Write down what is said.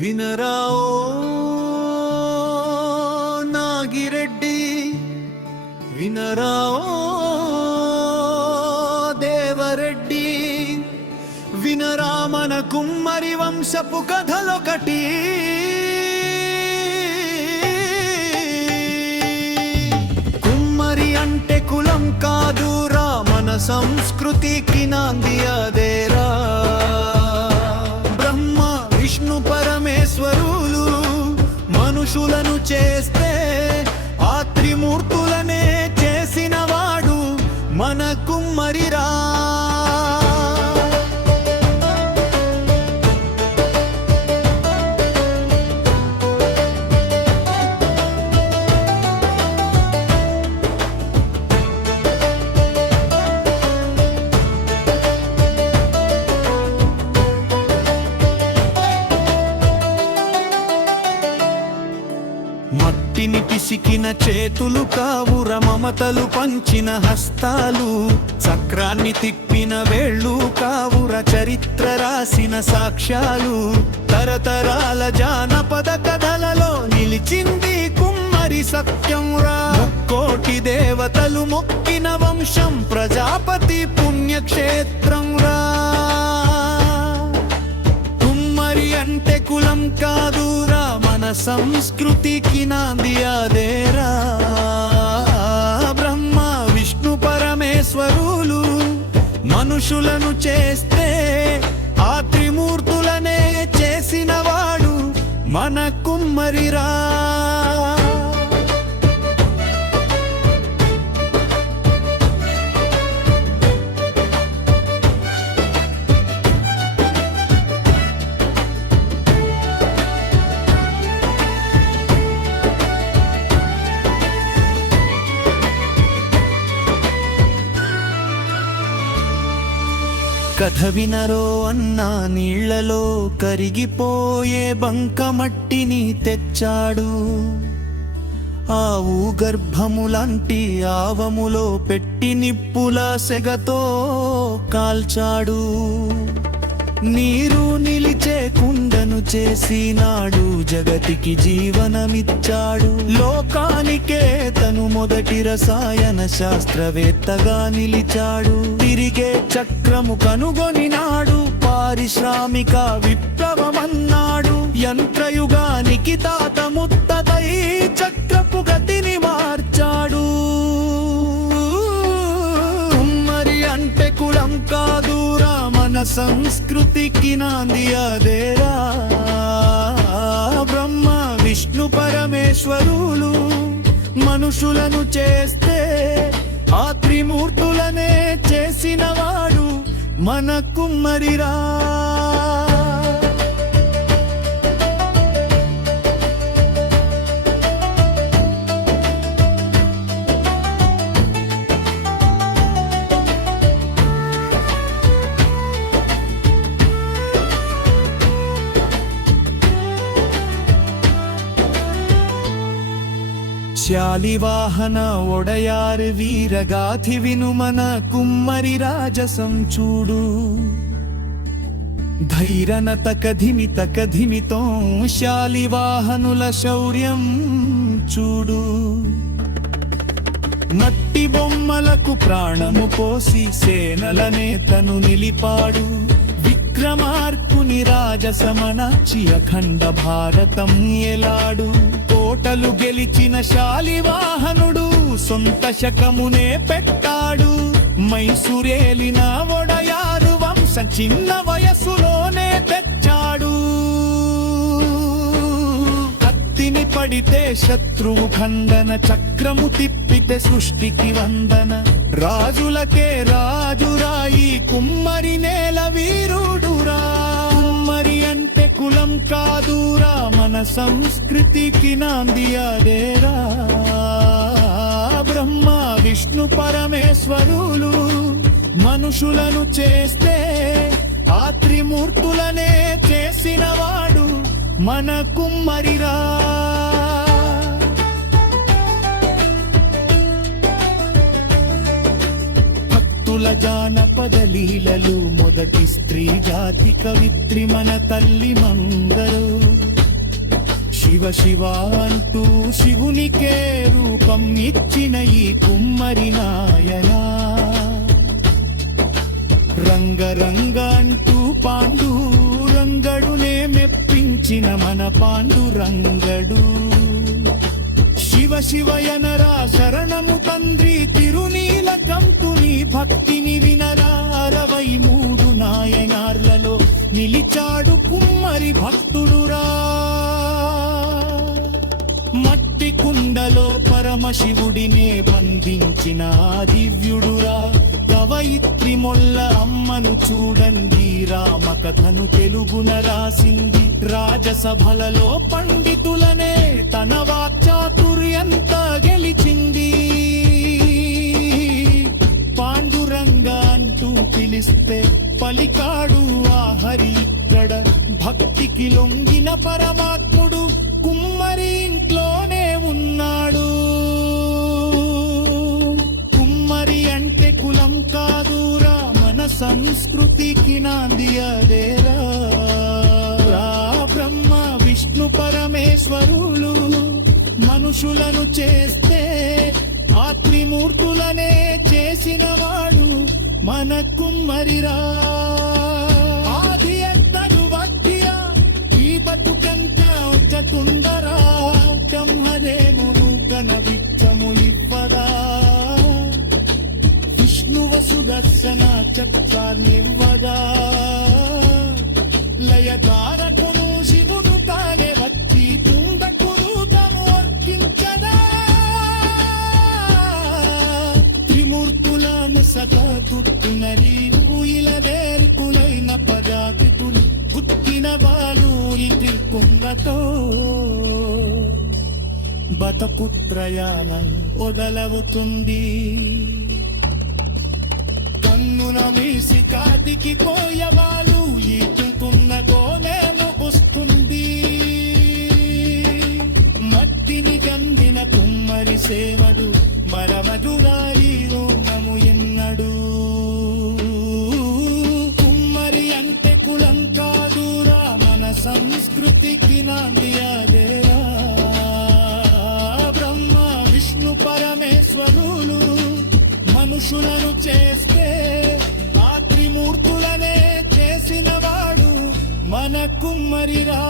వినరా ఓ నాగిరెడ్డి, వినరా ఓ దేవరెడ్డి, వినరా మన కుమ్మరి వంశపు కథలొకటి. కుమ్మరి అంటే కులం కాదురా, మన సంస్కృతికి నాంది అదేరా. బ్రహ్మ విష్ణు పరమేశ్వరులు మనుషులను చేస్తే ఆ త్రిమూర్తులనే చేసినవాడు మన కుమ్మరిరా. మట్టిని పిసికిన చేతులు కావుర, మమతలు పంచిన హస్తాలు, చక్రాన్ని తిప్పిన వేళ్ళు కావుర, చరిత్ర రాసిన సాక్ష్యాలు. తరతరాల జానపద కథలలో నిలిచింది కుమ్మరి సత్యం రా. ముక్కోటి దేవతలు మొక్కిన వంశం, ప్రజాపతి పుణ్యక్షేత్రం రా. కుమ్మరి అంటే కులం కాదురా, మన సంస్కృతికి నాంది అదేరా. బ్రహ్మ విష్ణు పరమేశ్వరులు మనుషులను చేస్తే ఆ త్రిమూర్తులనే చేసినవాడు మన కుమ్మరిరా. కథ వినరో అన్నా, నీళ్లలో కరిగిపోయే బంకమట్టిని తెచ్చాడు. ఆవు గర్భములాంటి ఆవములో పెట్టి నిప్పుల సెగతో కాల్చాడు. నీరు నిలిచే కుండను చేసినాడు, జగతికి జీవనమిచ్చాడు. లోకానికే తను మొదటి రసాయన శాస్త్రవేత్తగా నిలిచాడు. తిరిగే చక్రము కనుగొనినాడు, పారిశ్రామిక విప్లవమన్నాడు. యంత్రయుగానికి తాత ముత్తతై చక్రపు గతిని మార్చాడు. కుమ్మరి అంటే కులం కాదురా, మన సంస్కృతికి నాంది అదేరా. బ్రహ్మ విష్ణు పరమేశ్వరులు మనుషులను చేస్తే ఆ త్రిమూర్తులనే చేసినవాడు మన కుమ్మరిరా. శాలివాహన ఒడయారు వీరగాథి విను, మన కుమ్మరి రాజసం చూడు. ధైర్యన తకధిమితో శాలివాహనుల శౌర్యం చూడు. మట్టి బొమ్మలకు ప్రాణము పోసి సేనలనే తను నిలిపాడు. విక్రమార్కుని రాజసమనాచి అఖండ భారతం ఎలాడు. కోటలు గెలిచిన శాలివాహనుడు సొంత శకమునే పెట్టాడు. మైసూరేలిన ఒడయారు వంశం చిన్న వయసులోనే తెచ్చాడు. కత్తిని పడితే శత్రువు ఖండన, చక్రము తిప్పితే సృష్టికి వందన. రాజులకే రాజురాయి కుమ్మరి నేల వీరుడురా. కుమ్మరి అంటే కులం కాదురా, మన సంస్కృతికి నాంది అదేరా. బ్రహ్మ విష్ణు పరమేశ్వరులు మనుషులను చేస్తే ఆ త్రిమూర్తులనే చేసినవాడు మన కుమ్మరిరా. భక్తుల జానపద లీలలు, మొదటి స్త్రీ జాతి కవిత్రి మన తల్లి మంగరు. శివ శివ అంటూ శివునికే రూపం ఇచ్చిన ఈ కుమ్మరి నాయనా, రంగరంగ అంటూ పాండురంగడునే మెప్పించిన మన పాండురంగడు. శివ శివయనరా శరణము తండ్రి తిరునీలకంఠుని భక్తిని వినరా. 63 నాయనార్లలో నిలిచాడు కుమ్మరి భక్తుడురా. మట్టి కుండలో పరమశివుడినే బంధించిన ఆ దివ్యుడురా. కవయిత్రి మొల్ల అమ్మను చూడండి, రామకథను తెలుగున రాసింది. రాజసభలలో పండితులనే తన వాక్చాతుర్యంతా గెలిచింది. పాండురంగ అంటూ పిలిస్తే పలికాడు ఆ హరి ఇక్కడ. భక్తికి లొంగిన పరమాత్ముడు కుమ్మరి ఇంట్లోనే ఉన్నాడు. కుమ్మరి అంటే కులం కాదురా, మన సంస్కృతికి నాంది అదేరా. బ్రహ్మ విష్ణు పరమేశ్వరులు మనుషులను చేస్తే ఆ త్రిమూర్తులనే చేసిన వాడు మన కుమ్మరిరా. ఆది ఎంతరు వడ్డిరా, ఈ బతుకంత వచ్చతుందరా. బ్రహ్మదేవుడు కన బిచ్చములివ్వరా, విష్ణువ సుదర్శన చక్రాన్నివ్వదా. లయకారకును శివుడు తానే వచ్చి తుండకును తను అర్పించదా. త్రిమూర్తులను సతతున్నది ఇలవేల్పులైన పదాకులు పుట్టిన బాలు ఇది కుంగతో. బతపుత్రయాలను వదలవుతుంది, కన్నున మీసి కాటికి కోయవాలు ఈటుకున్న గోనేను వస్తుంది. మట్టిని గందిన కుమ్మరి సేవడు మరమధురాయి రుణము ఎన్నడు. కుమ్మరి అంటే కులం కాదురా, మన సంస్కృతికి నాంది అదేరా. బ్రహ్మ విష్ణు పరమేశ్వరులు మనుషులను చేస్తే ఆ త్రిమూర్తులనే చేసిన వాడు మన కుమ్మరిరా.